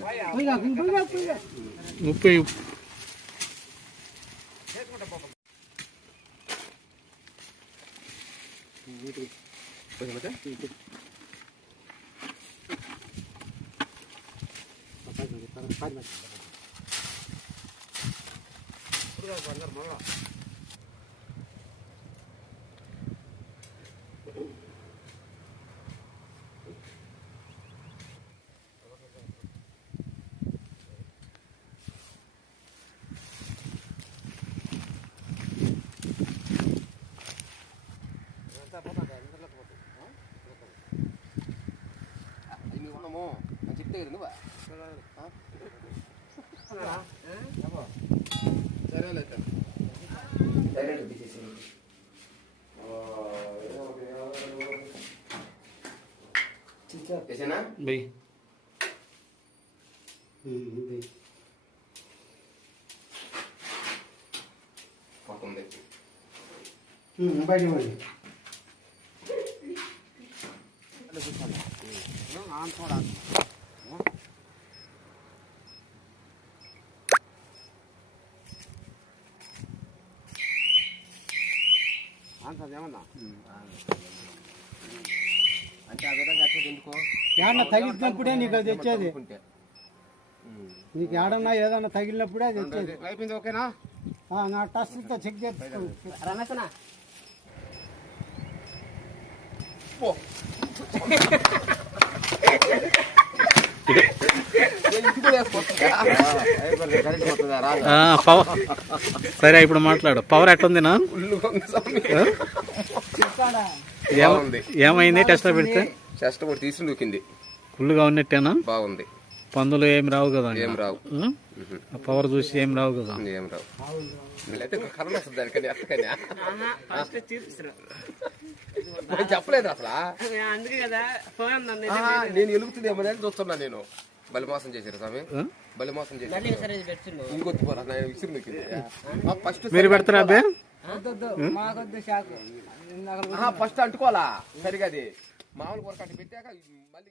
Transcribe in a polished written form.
30 చెప్తే నువ్వు भाई ఏమన్నా అంటే ఆ విధంగా ఎందుకో ఏమన్నా తగిలినప్పుడే నీకు అది తెచ్చేది. నీకు ఏడన్నా ఏదన్నా తగిలినప్పుడే అది తెచ్చేది. అయిపోయింది. ఓకేనా? నా టెస్ట్తో చెక్ చేస్తాను. రమేశనా సరే ఇప్పుడు మాట్లాడు. పవర్ ఎట్లుందినా? ఏమైంది టెస్ట్ పెడితే? టెస్ట్ కూడా తీసి నూకింది. ఫుల్గా ఉన్నట్టేనా? బాగుంది. పందులు ఏం రావు కదా? ఏం రావు. పవర్ చూసి ఏం రావు కదా? ఏం రావు. చెప్పలేదు అసలు. నేను ఎలుగుతుంది ఏమని చూస్తున్నా. నేను బలి మోసం చేశారు స్వామి. బలి మోసం చేశారు. ఇంకొద్దు విసిరు నూకింది. ఫస్ట్ మీరు పెడతారా అబ్బే? ఫస్ట్ అంటుకోవాలా సరిగా. అది మామూలు కొరక పెట్టాక మళ్ళీ